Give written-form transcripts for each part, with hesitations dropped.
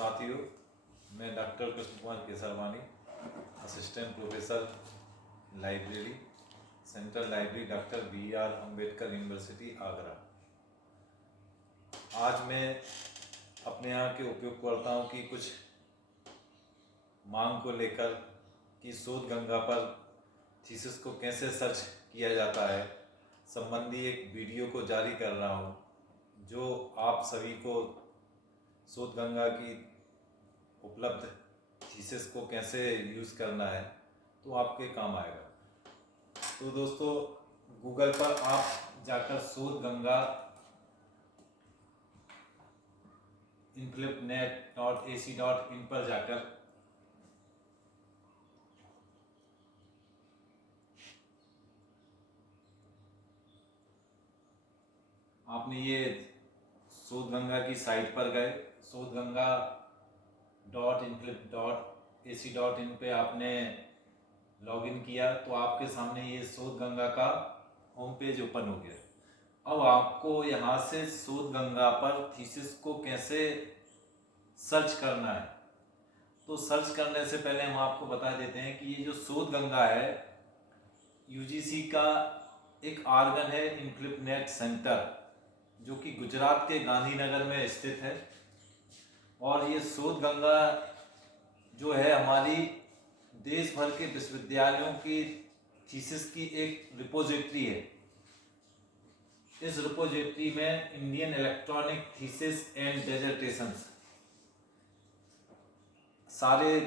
साथियों, मैं doctor Krishna Kumar Kesarwani, assistant professor library, central library doctor BR Ambedkar university Agra. आज मैं अपने यहाँ के उपयोगकर्ताओं की कुछ मांग को लेकर कि शोध गंगा पर थीसिस को कैसे सर्च किया जाता है संबंधी एक वीडियो को जारी कर रहा हूँ, जो आप सभी को शोध गंगा की उपलब्ध थीसिस को कैसे यूज़ करना है तो आपके काम आएगा। तो दोस्तों, गूगल पर आप जाकर शोध गंगा inflipnet.ac.in पर जाकर आपने ये शोध गंगा की साइट पर गए, शोध गंगा .inflip.ac.in पे आपने लॉगिन किया तो आपके सामने ये शोध गंगा का होम पेज ओपन हो गया। अब आपको यहाँ से शोध गंगा पर थीसिस को कैसे सर्च करना है, तो सर्च करने से पहले हम आपको बता देते हैं कि ये जो शोध गंगा है UGC का एक ऑर्गन है, इनफ्लिपनेट सेंटर, जो कि गुजरात के गांधीनगर में स्थित है। और ये शोध गंगा जो है हमारी देश भर के विश्वविद्यालयों की थीसिस की एक रिपोजिटरी है। इस रिपोजिटरी में इंडियन इलेक्ट्रॉनिक थीसिस एंड डिसर्टेशंस, सारे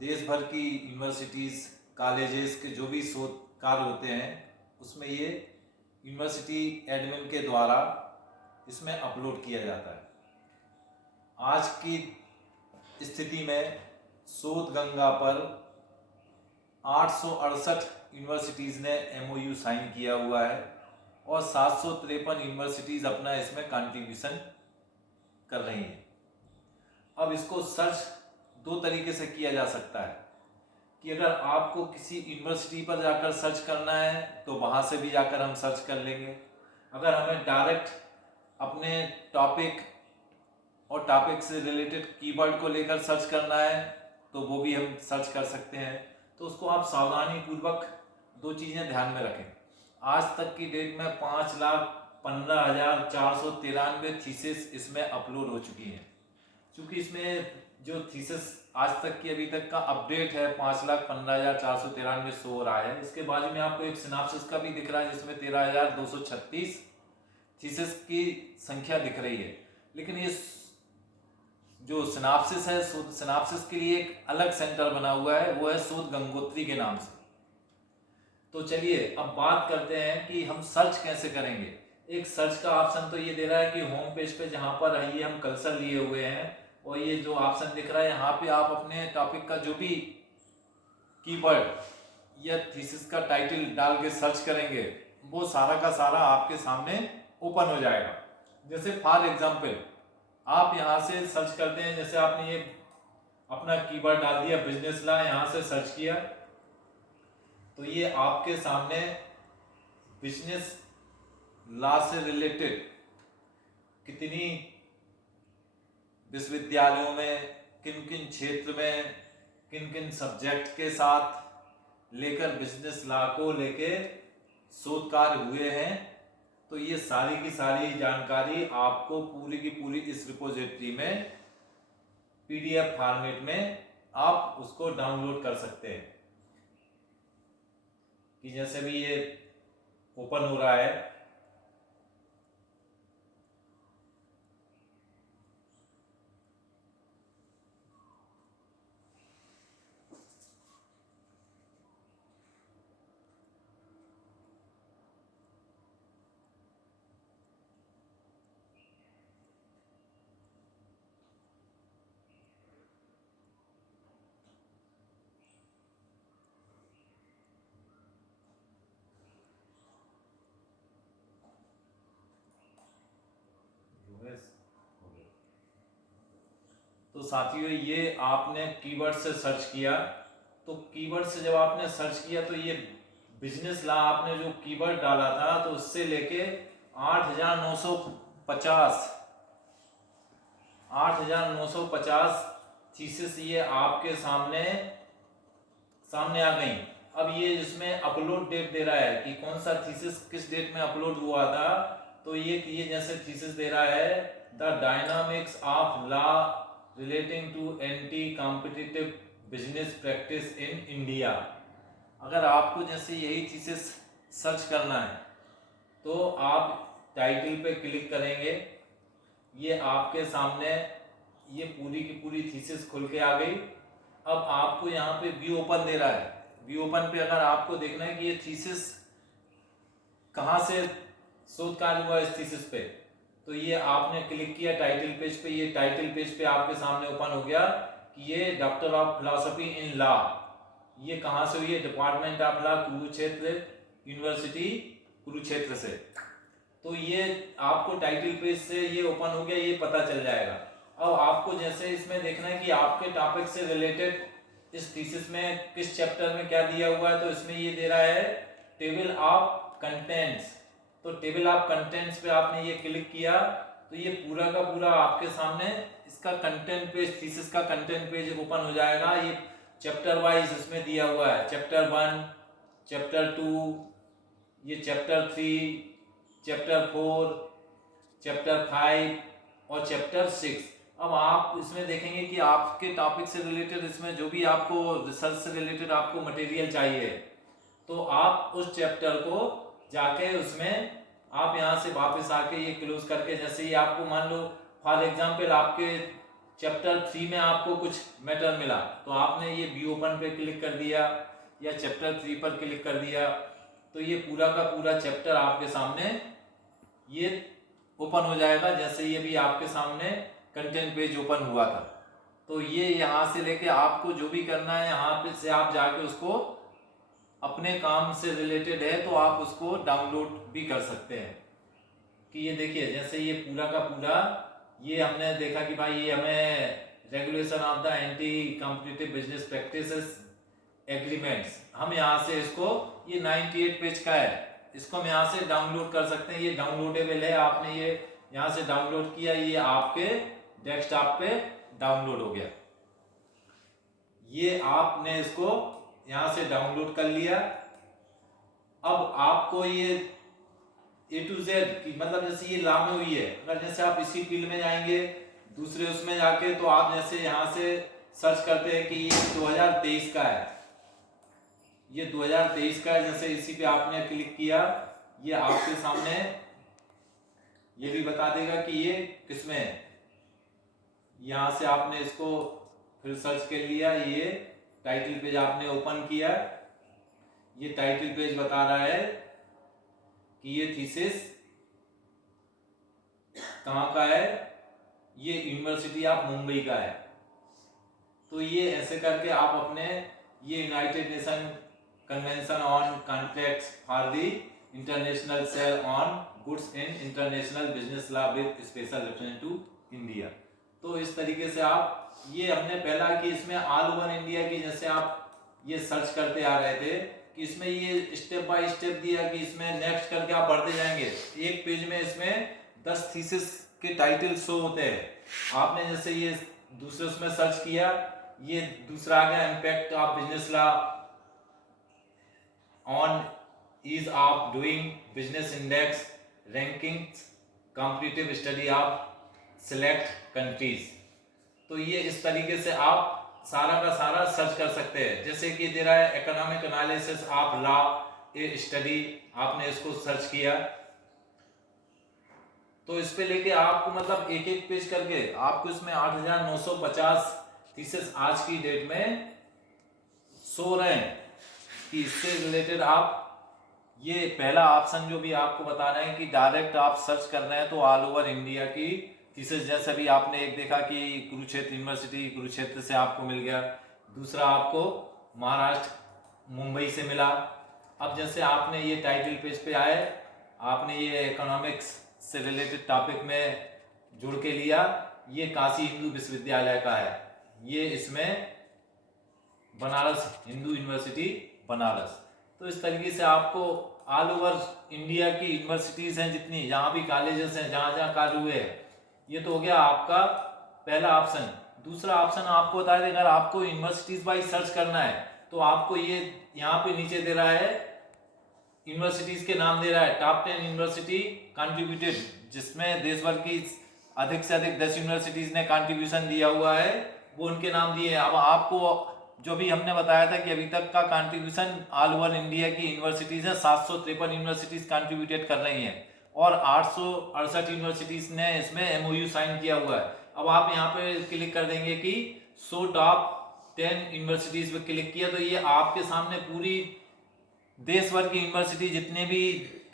देश भर की यूनिवर्सिटीज़ कॉलेजेस के जो भी शोध कार्य होते हैं उसमें ये यूनिवर्सिटी एडमिन के द्वारा इसमें अपलोड किया जाता है। आज की स्थिति में शोध गंगा पर 868 यूनिवर्सिटीज़ ने MOU साइन किया हुआ है और 753 यूनिवर्सिटीज़ अपना इसमें कंट्रीब्यूशन कर रही हैं। अब इसको सर्च दो तरीके से किया जा सकता है कि अगर आपको किसी यूनिवर्सिटी पर जाकर सर्च करना है तो वहाँ से भी जाकर हम सर्च कर लेंगे। अगर हमें डायरेक्ट अपने टॉपिक और टॉपिक से रिलेटेड कीवर्ड को लेकर सर्च करना है तो वो भी हम सर्च कर सकते हैं। तो उसको आप सावधानी पूर्वक दो चीज़ें ध्यान में रखें। आज तक की डेट में 5,15,493 थीसिस इसमें अपलोड हो चुकी हैं। क्योंकि इसमें जो थीसिस आज तक की अभी तक का अपडेट है 5,15,493 शो हो रहा है। इसके बाद में आपको एक सिनाप्सिस का भी दिख रहा है जिसमें 13,236 थीसिस की संख्या दिख रही है। लेकिन ये जो सिनाप्सिस है, सिनाप्सिस के लिए एक अलग सेंटर बना हुआ है, वो है शोध गंगोत्री के नाम से। तो चलिए अब बात करते हैं कि हम सर्च कैसे करेंगे। एक सर्च का ऑप्शन तो ये दे रहा है कि होम पेज पे जहाँ पर ये हम कर्सर लिए हुए हैं और ये जो ऑप्शन दिख रहा है यहाँ पे आप अपने टॉपिक का जो भी कीवर्ड या थीसिस का टाइटल डाल के सर्च करेंगे वो सारा का सारा आपके सामने ओपन हो जाएगा। जैसे फॉर एग्जाम्पल आप यहाँ से सर्च करते हैं, जैसे आपने ये अपना कीवर्ड डाल दिया बिजनेस लॉ, यहाँ से सर्च किया तो ये आपके सामने बिजनेस लॉ से रिलेटेड कितनी विश्वविद्यालयों में किन किन क्षेत्र में किन किन सब्जेक्ट के साथ लेकर बिजनेस लॉ को लेके शोध कार्य हुए हैं, तो ये सारी की सारी जानकारी आपको पूरी की पूरी इस रिपोजिटरी में PDF फॉर्मेट में आप उसको डाउनलोड कर सकते हैं। कि जैसे भी ये ओपन हो रहा है तो साथियों, ये आपने कीवर्ड से सर्च किया, तो कीवर्ड से जब आपने सर्च किया तो ये बिजनेस लॉ आपने जो कीवर्ड डाला था तो उससे लेके 8,950 8,950 थीसिस ये आपके सामने आ गई। अब ये इसमें अपलोड डेट दे रहा है कि कौन सा थीसिस किस डेट में अपलोड हुआ था। तो ये जैसे थीसिस दे रहा है, the dynamics of law relating to anti competitive business practice in India. अगर आपको जैसे यही थीसिस सर्च करना है तो आप टाइटल पे क्लिक करेंगे, ये आपके सामने ये पूरी की पूरी थीसिस खुल के आ गई। अब आपको यहाँ पे व्यू ओपन दे रहा है। व्यू ओपन पे अगर आपको देखना है कि ये थीसिस कहाँ से शोध कार्य हुआ इस थीसिस पे, तो ये आपने क्लिक किया टाइटल पेज पे। ये टाइटल पेज पे आपके सामने ओपन हो गया कि ये doctor of philosophy in law, ये कहाँ से हुई है, department of law Kurukshetra university Kurukshetra से। तो ये आपको टाइटल पेज से ये ओपन हो गया, ये पता चल जाएगा। अब आपको जैसे इसमें देखना है कि आपके टॉपिक से रिलेटेड इस थीसिस में किस चैप्टर में क्या दिया हुआ है। तो इसमें ये दे रहा है टेबल ऑफ कंटेंट्स। तो टेबल ऑफ कंटेंट्स पे आपने ये क्लिक किया तो ये पूरा का पूरा आपके सामने इसका कंटेंट पेज, थीसिस का कंटेंट पेज ओपन हो जाएगा। ये चैप्टर वाइज इसमें दिया हुआ है, चैप्टर 1, चैप्टर 2, ये चैप्टर 3, चैप्टर 4, चैप्टर 5 और चैप्टर 6। अब आप इसमें देखेंगे कि आपके टॉपिक से रिलेटेड इसमें जो भी आपको रिसर्च से रिलेटेड आपको मटेरियल चाहिए, तो आप उस चैप्टर को जाके उसमें आप यहाँ से वापस आके ये क्लोज करके, जैसे ये आपको मान लो फॉर एग्जांपल आपके चैप्टर 3 में आपको कुछ मैटर मिला, तो आपने ये व्यू ओपन पे क्लिक कर दिया या चैप्टर 3 पर क्लिक कर दिया, तो ये पूरा का पूरा चैप्टर आपके सामने ये ओपन हो जाएगा। जैसे ये भी आपके सामने कंटेंट पेज ओपन हुआ था। तो ये यहाँ से लेके आपको जो भी करना है यहाँ पे से आप जाके उसको अपने काम से रिलेटेड है तो आप उसको डाउनलोड भी कर सकते हैं। कि ये देखिए जैसे ये पूरा का पूरा ये हमने देखा कि भाई ये हमें regulation of the anti competitive business practices agreements, हम यहाँ से इसको, ये 98 पेज का है, इसको हम यहाँ से डाउनलोड कर सकते हैं। ये डाउनलोडेबल है, आपने ये यहाँ से डाउनलोड किया, ये आपके डेस्कटॉप पे डाउनलोड हो गया। ये आपने इसको यहाँ से डाउनलोड कर लिया। अब आपको ये A to Z की मतलब जैसे ये लॉ में हुई है, अगर जैसे आप इसी फील्ड में जाएंगे दूसरे उसमें जाके, तो आप जैसे यहाँ से सर्च करते हैं कि ये 2023 का है, ये 2023 का है, जैसे इसी पे आपने क्लिक किया, ये आपके सामने ये भी बता देगा कि ये किसमें है। यहाँ से आपने इसको फिर सर्च कर लिया, ये टाइटल पेज आपने ओपन किया, ये टाइटल पेज बता रहा है कि ये थीसिस कहाँ का है, ये यूनिवर्सिटी ऑफ मुंबई का है। तो ये ऐसे करके आप अपने ये United Nation convention on contracts for the international sale on goods in international business law with special reference to India. तो इस तरीके से आप, ये हमने पहला कि इसमें ऑल ओवर इंडिया की जैसे आप ये सर्च करते आ रहे थे कि इसमें ये स्टेप बाय स्टेप दिया कि इसमें नेक्स्ट करके आप बढ़ते जाएंगे। एक पेज में इसमें 10 थीसिस के टाइटल शो होते हैं। आपने जैसे ये दूसरे उसमें सर्च किया, ये दूसरा आ गया impact of business law on ease of doing business index rankings competitive study of select countries. तो ये इस तरीके से आप सारा का सारा सर्च कर सकते हैं। जैसे कि दे रहा है economic analysis of law A study, आपने इसको सर्च किया तो इस पे लेके आपको मतलब एक एक पेज करके आपको इसमें 8,950 थीसिस आज की डेट में सो रहे हैं कि इससे रिलेटेड आप, ये पहला ऑप्शन जो भी आपको बता रहे हैं कि डायरेक्ट आप सर्च कर रहे हैं तो ऑल ओवर इंडिया की थीसिस, जैसे भी आपने एक देखा कि कुरुक्षेत्र यूनिवर्सिटी कुरुक्षेत्र से आपको मिल गया, दूसरा आपको महाराष्ट्र मुंबई से मिला। अब जैसे आपने ये टाइटल पेज पे आए, आपने ये इकोनॉमिक्स से रिलेटेड टॉपिक में जुड़ के लिया, ये काशी हिंदू विश्वविद्यालय का है, ये इसमें बनारस हिंदू यूनिवर्सिटी बनारस। तो इस तरीके से आपको ऑल ओवर इंडिया की यूनिवर्सिटीज हैं जितनी, जहाँ भी कॉलेजेस हैं, जहाँ जहाँ कार्य हुए हैं, ये तो हो गया आपका पहला ऑप्शन। दूसरा ऑप्शन आपको बता दें, अगर आपको यूनिवर्सिटीज वाइज सर्च करना है तो आपको ये यहाँ पे नीचे दे रहा है, यूनिवर्सिटीज के नाम दे रहा है, टॉप 10 यूनिवर्सिटी कंट्रीब्यूटेड, जिसमें देश भर की अधिक से अधिक 10 यूनिवर्सिटीज ने कंट्रीब्यूशन दिया हुआ है, वो उनके नाम दिए हैं। अब आपको जो भी हमने बताया था कि अभी तक का कंट्रीब्यूशन ऑल ओवर इंडिया की यूनिवर्सिटीज है, 753 यूनिवर्सिटीज कंट्रीब्यूटेड कर रही हैं और 868 यूनिवर्सिटीज ने इसमें एमओयू साइन किया हुआ है। अब आप यहाँ पे क्लिक कर देंगे कि सो टॉप 10 यूनिवर्सिटीज पे क्लिक किया तो ये आपके सामने पूरी देश भर की यूनिवर्सिटी जितने भी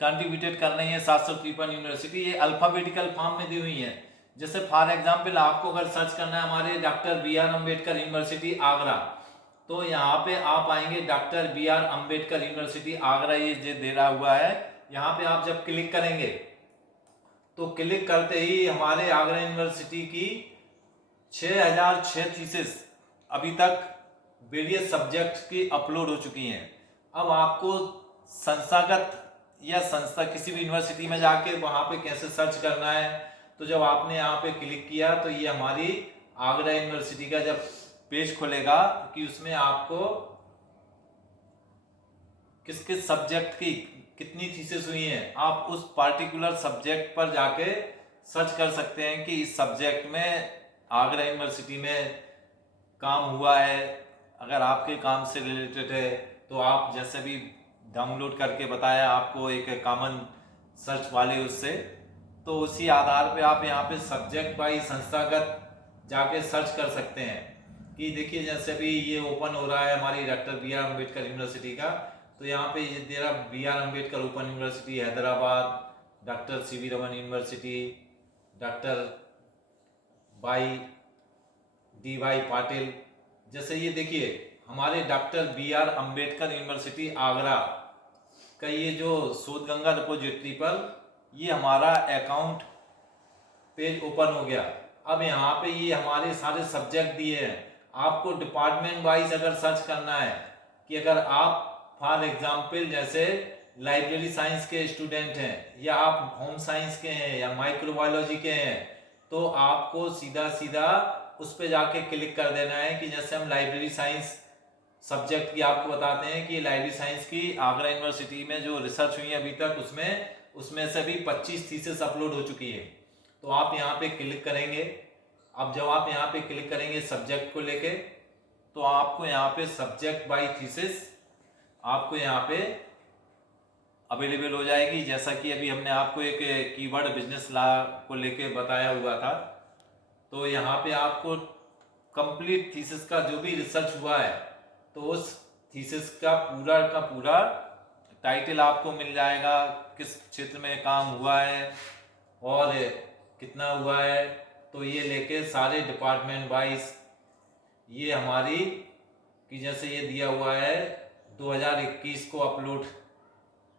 कंट्रीब्यूटेड कर रही हैं 753 यूनिवर्सिटी, ये अल्फाबेटिकल फॉर्म में दी हुई हैं। जैसे फॉर एग्जांपल आपको अगर सर्च करना है हमारे doctor B R Ambedkar university Agra, तो यहाँ पे आप आएंगे doctor B R Ambedkar university Agra, ये जो दे रहा हुआ है, यहाँ पे आप जब क्लिक करेंगे तो क्लिक करते ही हमारे आगरा यूनिवर्सिटी की 6006 थीसिस अभी तक वेरियस सब्जेक्ट की अपलोड हो चुकी हैं। अब आपको संस्थागत या संस्था किसी भी यूनिवर्सिटी में जाके वहां पे कैसे सर्च करना है, तो जब आपने यहाँ पे क्लिक किया तो ये हमारी आगरा यूनिवर्सिटी का जब पेज खुलेगा कि उसमें आपको किस किस सब्जेक्ट की कितनी थीसिस हुई हैं, आप उस पार्टिकुलर सब्जेक्ट पर जाके सर्च कर सकते हैं कि इस सब्जेक्ट में आगरा यूनिवर्सिटी में काम हुआ है। अगर आपके काम से रिलेटेड है तो आप जैसे भी डाउनलोड करके बताया आपको एक कॉमन सर्च वाले उससे, तो उसी आधार पे आप यहाँ पे सब्जेक्ट वाइज संस्थागत जाके सर्च कर सकते हैं। कि देखिए जैसे भी ये ओपन हो रहा है हमारी doctor B R Ambedkar university का, तो यहाँ पे ये दे रहा B R Ambedkar open university Hyderabad, doctor C V Raman university, doctor D Y Patil. जैसे ये देखिए हमारे doctor B R Ambedkar university Agra का ये जो शोध गंगा रिपोजिटरी पर ये हमारा अकाउंट पेज ओपन हो गया। अब यहाँ पे ये हमारे सारे सब्जेक्ट दिए हैं। आपको डिपार्टमेंट वाइज अगर सर्च करना है कि अगर आप फॉर एग्जाम्पल जैसे लाइब्रेरी साइंस के स्टूडेंट हैं या आप होम साइंस के हैं या माइक्रोबायोलॉजी के हैं, तो आपको सीधा सीधा उस पर जाके क्लिक कर देना है कि जैसे हम लाइब्रेरी साइंस सब्जेक्ट की आपको बताते हैं कि लाइब्रेरी साइंस की आगरा यूनिवर्सिटी में जो रिसर्च हुई है अभी तक उसमें से भी 25 थीसिस अपलोड हो चुकी है। तो आप यहाँ पे क्लिक करेंगे। अब जब आप यहाँ पे क्लिक करेंगे सब्जेक्ट को लेके, तो आपको यहाँ पे सब्जेक्ट बाय थीसिस आपको यहाँ पे अवेलेबल हो जाएगी। जैसा कि अभी हमने आपको एक कीवर्ड बिजनेस लॉ को लेके बताया हुआ था, तो यहाँ पे आपको कंप्लीट थीसिस का जो भी रिसर्च हुआ है तो उस थीसिस का पूरा टाइटल आपको मिल जाएगा, किस क्षेत्र में काम हुआ है और कितना हुआ है, तो ये लेके सारे डिपार्टमेंट वाइज ये हमारी कि जैसे ये दिया हुआ है 2021 को अपलोड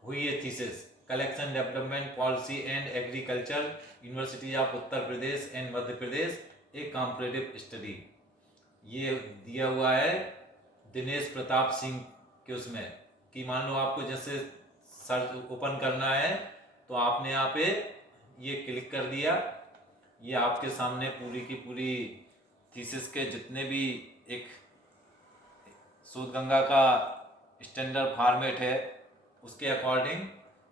हुई है thesis, collection development policy and agriculture university of Uttar Pradesh and Madhya Pradesh एक कॉम्परेटिव स्टडी, ये दिया हुआ है दिनेश प्रताप सिंह के उसमें। कि मान लो आपको जैसे सर्च ओपन करना है तो आपने यहाँ पे ये क्लिक कर दिया, ये आपके सामने पूरी की पूरी थीसिस के जितने भी एक शोध गंगा का स्टैंडर्ड फॉर्मेट है उसके अकॉर्डिंग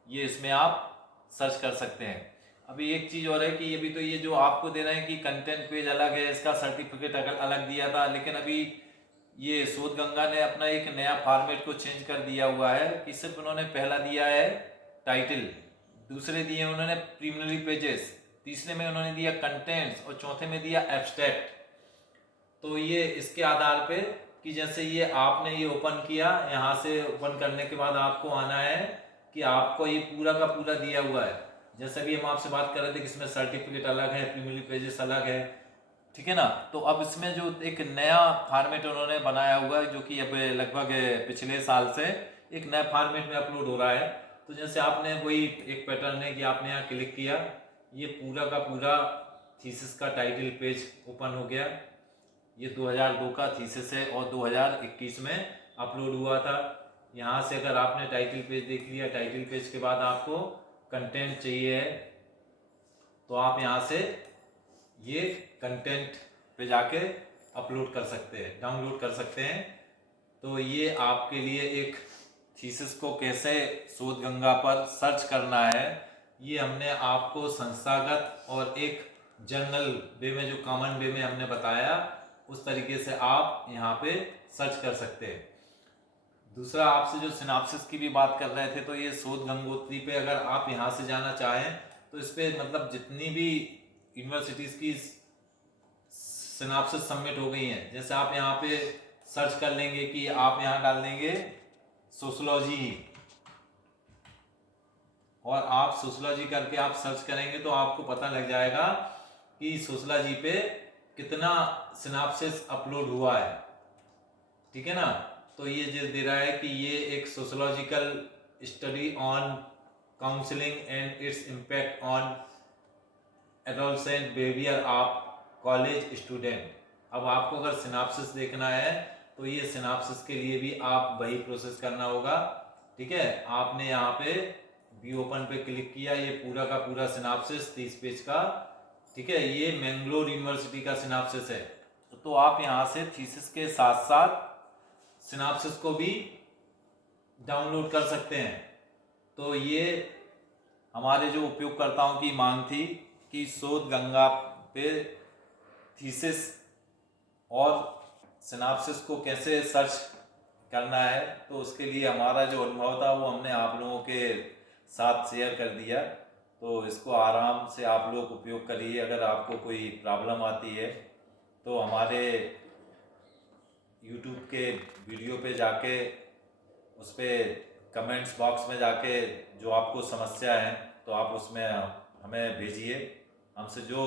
ये इसमें आप सर्च कर सकते हैं। अभी एक चीज़ और है कि ये भी तो ये जो आपको दे रहे हैं कि कंटेंट पेज अलग है, इसका सर्टिफिकेट अलग दिया था, लेकिन अभी ये शोध गंगा ने अपना एक नया फॉर्मेट को चेंज कर दिया हुआ है कि सिर्फ उन्होंने पहला दिया है टाइटल, दूसरे दिए उन्होंने प्रीलिमिनरी पेजेस, तीसरे में उन्होंने दिया कंटेंट्स और चौथे में दिया एब्स्ट्रैक्ट। तो ये इसके आधार पे कि जैसे ये आपने ये ओपन किया, यहाँ से ओपन करने के बाद आपको आना है कि आपको ये पूरा का पूरा दिया हुआ है। जैसे भी हम आपसे बात कर रहे थे कि इसमें सर्टिफिकेट अलग है, प्रीलिमिनरी पेजेस अलग है, ठीक है ना। तो अब इसमें जो एक नया फॉर्मेट उन्होंने बनाया हुआ है जो कि अब लगभग पिछले साल से एक नया फॉर्मेट में अपलोड हो रहा है। तो जैसे आपने वही एक पैटर्न है कि आपने यहाँ क्लिक किया, ये पूरा का पूरा थीसिस का टाइटल पेज ओपन हो गया। ये 2002 का थीसिस है और 2021 में अपलोड हुआ था। यहाँ से अगर आपने टाइटल पेज देख लिया, टाइटल पेज के बाद आपको कंटेंट चाहिए है तो आप यहाँ से ये कंटेंट पे जाके अपलोड कर सकते हैं, डाउनलोड कर सकते हैं। तो ये आपके लिए एक थीसिस को कैसे शोध गंगा पर सर्च करना है, ये हमने आपको संस्थागत और एक जनरल वे में, जो कॉमन वे में हमने बताया, उस तरीके से आप यहाँ पे सर्च कर सकते हैं। दूसरा, आपसे जो सिनाप्सिस की भी बात कर रहे थे, तो ये शोध गंगोत्री पे अगर आप यहाँ से जाना चाहें तो इस पे मतलब जितनी भी यूनिवर्सिटीज़ की सिनाप्सिस सबमिट हो गई हैं, जैसे आप यहाँ पे सर्च कर लेंगे कि आप यहाँ डाल देंगे सोशोलॉजी, और आप सोशोलॉजी करके आप सर्च करेंगे तो आपको पता लग जाएगा कि सोशोलॉजी पे कितना सिनाप्सिस अपलोड हुआ है। ठीक है ना। तो ये जो दे रहा है कि ये एक sociological study on counselling and its impact on adolescent behaviour of college student. अब आपको अगर सिनाप्सिस देखना है तो ये सिनाप्सिस के लिए भी आप वही प्रोसेस करना होगा। ठीक है, आपने यहाँ पे बी ओपन पे क्लिक किया, ये पूरा का पूरा सिनाप्सिस 30 पेज का। ठीक है, ये मैंगलोर यूनिवर्सिटी का सिनाप्सिस है। तो आप यहाँ से थीसिस के साथ साथ सिनाप्सिस को भी डाउनलोड कर सकते हैं। तो ये हमारे जो उपयोगकर्ताओं की मांग थी कि शोध गंगा पे थीसिस और सिनाप्सिस को कैसे सर्च करना है, तो उसके लिए हमारा जो अनुभव था वो हमने आप लोगों के साथ शेयर कर दिया। तो इसको आराम से आप लोग उपयोग करिए। अगर आपको कोई प्रॉब्लम आती है तो हमारे YouTube के वीडियो पे जाके उस पर कमेंट्स बॉक्स में जाके जो आपको समस्या है तो आप उसमें हमें भेजिए। हमसे जो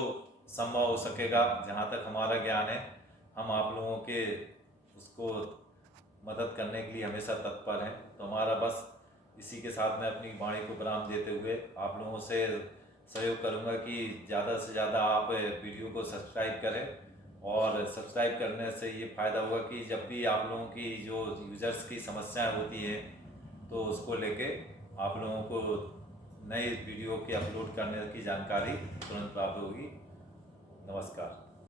संभव हो सकेगा, जहाँ तक हमारा ज्ञान है, हम आप लोगों के उसको मदद करने के लिए हमेशा तत्पर हैं। तो हमारा बस इसी के साथ मैं अपनी वाणी को विराम देते हुए आप लोगों से सहयोग करूंगा कि ज़्यादा से ज़्यादा आप वीडियो को सब्सक्राइब करें। और सब्सक्राइब करने से ये फ़ायदा होगा कि जब भी आप लोगों की जो यूज़र्स की समस्याएं होती हैं तो उसको लेके आप लोगों को नए वीडियो के अपलोड करने की जानकारी तुरंत प्राप्त होगी। नमस्कार।